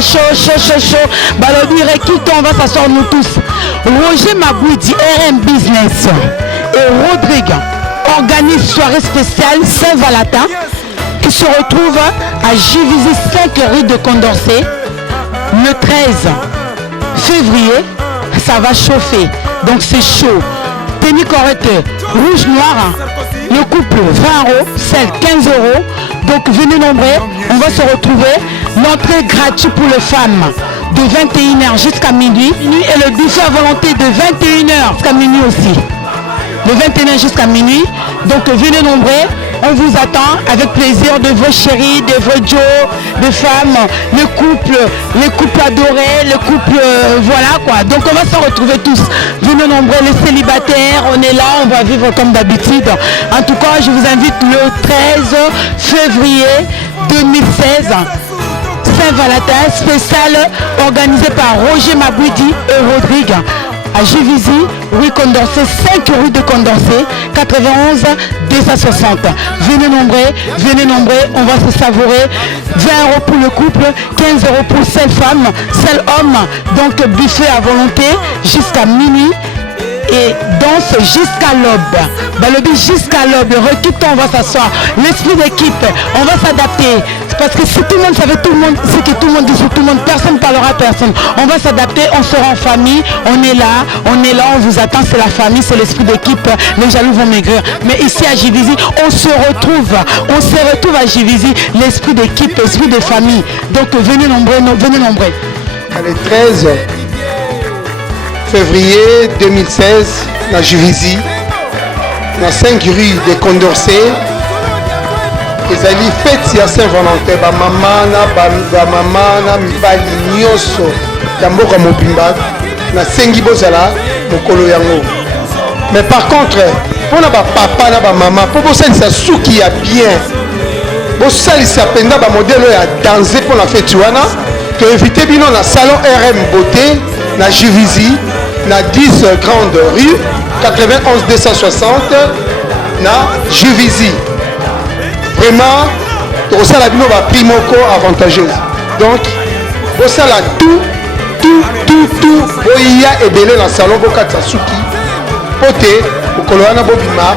c'est chaud. Balobi Rekito, on va s'asseoir nous tous. Roger Maboudi, RM Business et Rodrigue organise soirée spéciale Saint-Valentin qui se retrouve à Juvisy 5 rue de Condorcet le 13 février. Ça va chauffer, donc c'est chaud. Tenue correcte, rouge noir, le couple 20 €, celle 15 €. Donc venez nombreux, on va se retrouver. L'entrée gratuite pour les femmes de 21 h jusqu'à minuit et le buffet à volonté de 21 h jusqu'à minuit aussi. De 21 h jusqu'à minuit. Donc venez nombreux. On vous attend avec plaisir de vos chéris, de vos Joe, de femmes, les couples adorés, les couples, voilà quoi. Donc on va se retrouver tous. Venez nombreux, les célibataires, on est là, on va vivre comme d'habitude. En tout cas, je vous invite le 13 février 2016. Saint-Valentin spécial organisé par Roger Maboudi et Rodrigue à Juvisy, rue Condorcet, 5 rue de Condorcet, 91 260. Venez nombreux, on va se savourer. 20 € pour le couple, 15 € pour celle femme, celle homme. Donc buffet à volonté jusqu'à minuit et danse jusqu'à l'aube. Balobi jusqu'à l'aube. Recule, on va s'asseoir. L'esprit d'équipe, on va s'adapter. Parce que si tout le monde savait tout le monde, c'est que tout le monde dit sur tout le monde, personne ne parlera à personne. On va s'adapter, on sera en famille, on est là, on vous attend, c'est la famille, c'est l'esprit d'équipe, les jaloux vont maigrir. Mais ici à Juvisy, on se retrouve à Juvisy, l'esprit d'équipe, l'esprit de famille. Donc venez nombreux. Le 13 février 2016, à Juvisy, dans 5 rues de Condorcet, ezali fête ya Saint-Valentin ba mama na mibali nyonso ya mboka mobimba na sengi bozala mokolo yango. Mais par contre pour na ba papa na ba mama pour bosalisa suki ya bien bosalisa penda ba modèle ya danser pour la fête wana to inviter bino na salon RM Beauté na Juvisy na 10 grande rue 91 260 na Juvisy. Vraiment, tout ça la bino va prix moko avantageuse. Donc, ça la tout, il y a ebele dans le salon bokatsa suki. Poté, okoloana bobima,